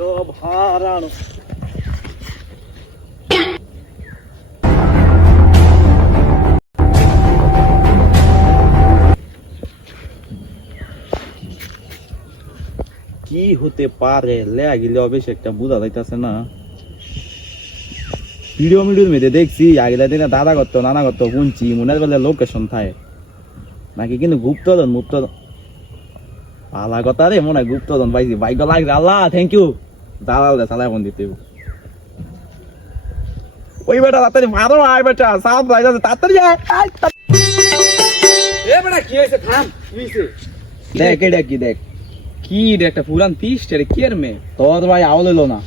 সব হারানো। কি হতে পারে লেগিলে বেশ একটা বোঝা যাইতেছে না। ভিডিও মেয়েদের দেখছি আগের দিনে দাদা করতো নানা করতো শুনছি মনের বেলা লোকেশন থাকে নাকি, কিন্তু গুপ্তধন পালা কথা রে মনে হয় গুপ্তধন পাইছি। বাইক লাগবে আল্লাহ থ্যাংক ইউ। দালাল দে চালাই ফোন দিতে ওই বেটা তাড়াতাড়ি মারো আয় বেটা সাপ ভাই তাড়াতাড়ি এ বেটা কি হইছে থাম কি হইছে দেখ এটা কি দেখ কি রে একটা পুরান 30 রে কি এর মে তোর ভাই আওল হইলো না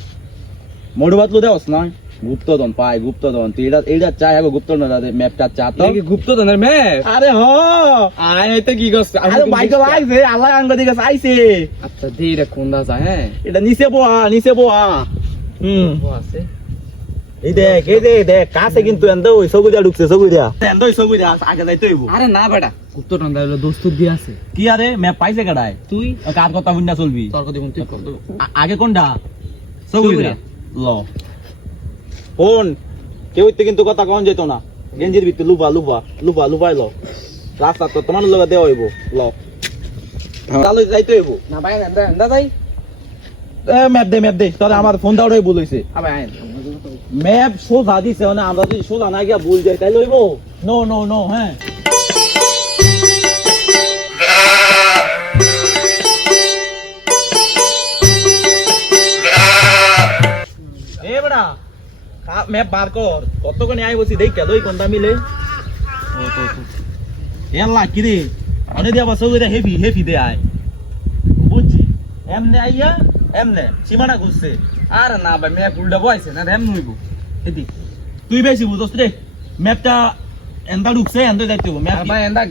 মোড় বাতলু দেওস না গুপ্তধন পায় গুপ্তধন তুই এটা চাই আগে গুপ্তধন ম্যাপটা চা তো কি গুপ্তধনের মে আরে হ আয় তো কি গস আরে বাইক লাগছে আল্লাহ আঙ্গ দিকে চাইছে। আচ্ছা ধীরে কোনদা যায় হ্যাঁ এটা নিচে বোয়া ও আছে এই দেখ কাছে কিন্তু এন্দ ওই সগুদা ঢুকছে সগুদা এন্দ ওই সগুদা আগে যাইতে হইব। আরে না বেটা গুপ্তধন দাইলো দোস্ত দি আছে কি আরে ম্যাপ পাইছে কাটায় তুই কার কথা বুঝনা চলবি তোর কথা তুই কর আগে কোনটা সগুদা ল ফোন কেউ কিন্তু কথা কন যেত না গেঞ্জির ভিতরে লুবাই ল রাস্তা তো তোমার লগে দেওয়া হইব ল তাহলে যাইতে হইব না ভাই এন্দা যাই ম্যাপ দে তোরে আমার ফোন দাও ভুল হইছে আবে আয় ম্যাপ সোজা দিছে মানে আমরা যদি সোজা না গিয়া ভুল যাই তাই লইব নো হ্যাঁ এ বড়া ম্যাপ বার কর কতক্ষণ আই বসি দেখ লই কোনটা মিলে এল্লা কি রে অনে দিয়া বসে ওইটা হেভি দে আয় বুঝছি এমনে আইয়া এমনে সীমানা ঘুরছে। আরে না ভাই মে উল্টা বইছে না দেম নইব এদি তুই বেশি বুঝছ রে ম্যাপটা এন্দা ঢুকছে এন্দা যাইতে হবে ম্যাপ ভাই এন্দা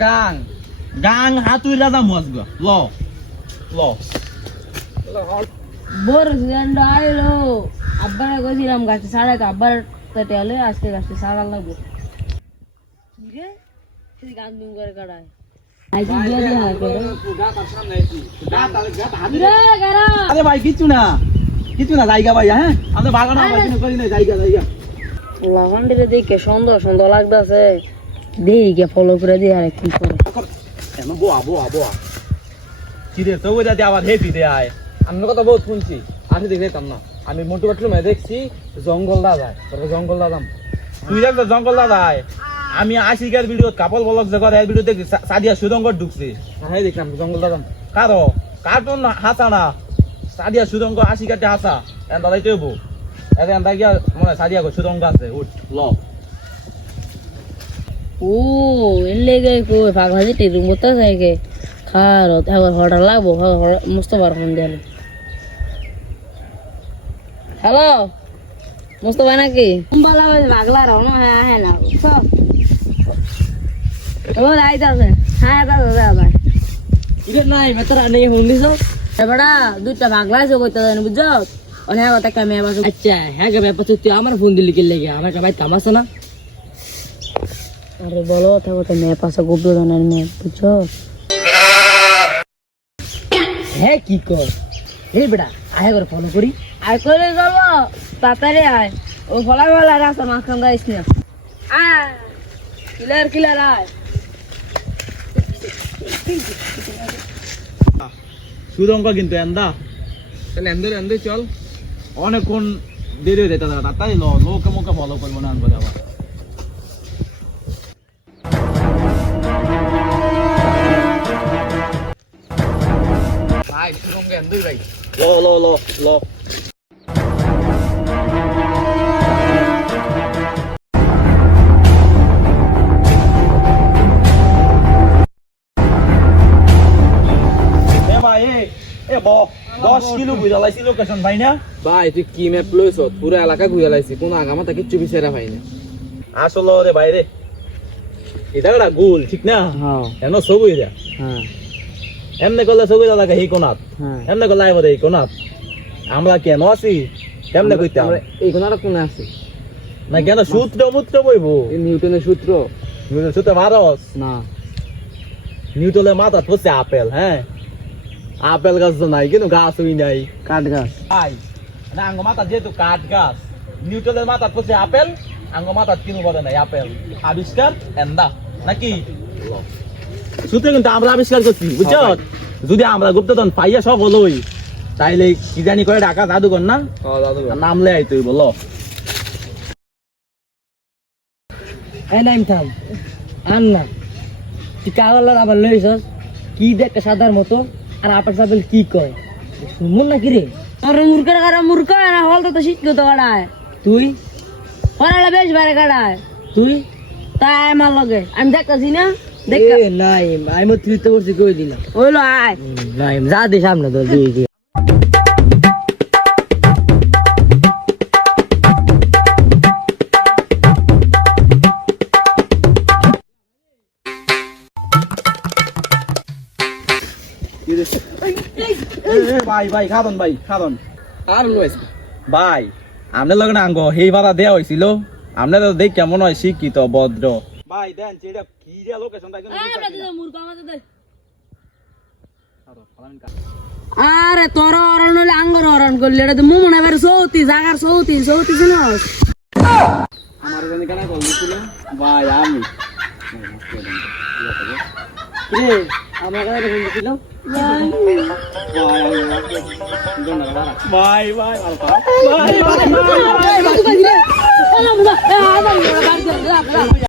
গাং হাতুই রাজা মুয়াজগা ল বোর সিলিন্ড আইলো আব্বার গেছিলাম গাছে সাড়ে আব্বার কেটে হলে আজকে গাছে সাড়া লাগবে রে সেই গান দুম করে কাটায় আইছি দিয়ে দিয়ে হাতে রে গারা আরে ভাই কিছু না জায়গা ভাই হ্যাঁ আমরা বাগানো করি না জায়গা লাগানটিতে দেখে সুন্দর লাগতেছে দিকে ফলো করে দিয়ে আর কি করে এমন বোয়া কি রে তো ওইটা দিয়ে আবার হেভি দে আয় আমার কথা বহুত শুনছি আসে দেখলাম না আমি মোটু পাটলু মে দেখছি জঙ্গল দা যায় তোর জঙ্গল দাদাম তুই দেখ তো জঙ্গল দাদায় আমি আশিকার ভিডিও কাপল ব্লগ যে করে ভিডিও দেখি সাদিয়া সুরঙ্গ ঢুকছে হ্যাঁ দেখলাম জঙ্গল দাদাম কার্টুন হাসা না সাদিয়া সুরঙ্গ আশিকাতে হাসা এন দাদাই তৈব এখন এন গিয়া মনে সাদিয়া সুরঙ্গ আছে উঠ ল ও এলে গে কো পাগলা যেতে রুমতে যায় গে খারো তারপর হড়া লাগবো মুস্তফার ফোন দিলে হ্যালো মুস্তফা নাকি বলা হয় পাগলা রও না হ্যাঁ না ও যাইতাছে হ্যাঁ দাদা ইরে নাই মে তোরা নেই শুনলিস এবারে দুইটা পাগলা আছে কইতে জানি বুঝছো অনেক কথা কামে আবার আচ্ছা হ্যাঁ গে ব্যাপার তুই আমার ফোন দিলি কি লাগে আমার ভাই তামাশা না আরে বলো কথা মেয়ে পাশে গোপীধনের মেয়ে বুঝছো হ্যাঁ কি কর এই বেটা আয় করে ফলো করি আয় করে যাবো তাড়াতাড়ি আয় ও ফলা রাস্তা মাঝখান যাইস না আয় কিলার আয় সুরঙ্গ কিন্তু এন্দা তাহলে এন্দে চল অনেকক্ষণ দেরি হয়ে যায় তাড়াতাড়ি লোকে মুখে ফলো করবো না আনবো আবার ভাই সুরঙ্গে এন্দই ভাই ল ভাই এ 10 কিলো ঘুরে লাইছি লোকেশন ভাই না ভাই তুই কি ম্যাপ লইছ পুরো এলাকা ঘুরে লাইছি কোন আগামাতা কিচ্ছু বিচারা পাই না আসলে রে ভাই রে এটা একটা গোল ঠিক না হ্যাঁ এমন সবই দে হ্যাঁ এমনি করলে সবই লাগে এই কোনাত হ্যাঁ এমনি করলে আইব এই কোনাত আমরা কেন আছি কেমনে কইতাম এই কোনাটা কোন আছে না কেন সূত্র মুত্র বইব এই নিউটনের সূত্র সূত্র মারস না নিউটনের মাথা পড়ছে আপেল হ্যাঁ আপেল গাছ তো নাই কিন্তু গাছ হই নাই কাঠ গাছ ভাই না আঙ্গ মাথা যেহেতু কাঠ গাছ নিউটনের মাথা পড়ছে আপেল আঙ্গ মাথা কিনু করে নাই আপেল আবিষ্কার এন্দা নাকি শুধু কিন্তু আমরা আবিষ্কার করছি বুঝছো যদি আমরা গুপ্তধন পাইয়া সব হলোই তাইলে কি জানি করে ঢাকা জাদুঘর না নামলে আইতই বলো এই নাইম থাম আন না তুই কাগলার আবার লইছস কি দেখে সাদার মতো আর আপেল সাপেল কি কয় শুনবো না কি রে আর মূর্খের কারা মূর্খ না হল তো শিখলো তো কাটায় তুই পড়ালা বেশ বাইরে কাটায় তুই তাই আমার লগে আমি দেখতেছি না দেখ নাই আমি তৃতীয় করছি কই দিলাম ওইলো আয় নাই যা দে সামনে তো দিয়ে ভাই ভাই খাদন আর লইস ভাই আপনার লগে না আঙ্গ হেই ভাড়া দেওয়া হয়েছিল আপনার তো দেখ কেমন হয় শিক্ষিত ভদ্র ভাই দেন এটা কি রে লোকেশন আরে তোর অরণ হলে আঙ্গর অরণ করলি এটা তো মনে এবার সৌতি জাগার সৌতি শুনস আমার জানি কেন কল দিছিল ভাই আমি রে আমার কাছে ফোন দিছিল ভাই ভাই ভাই ভাই ভাই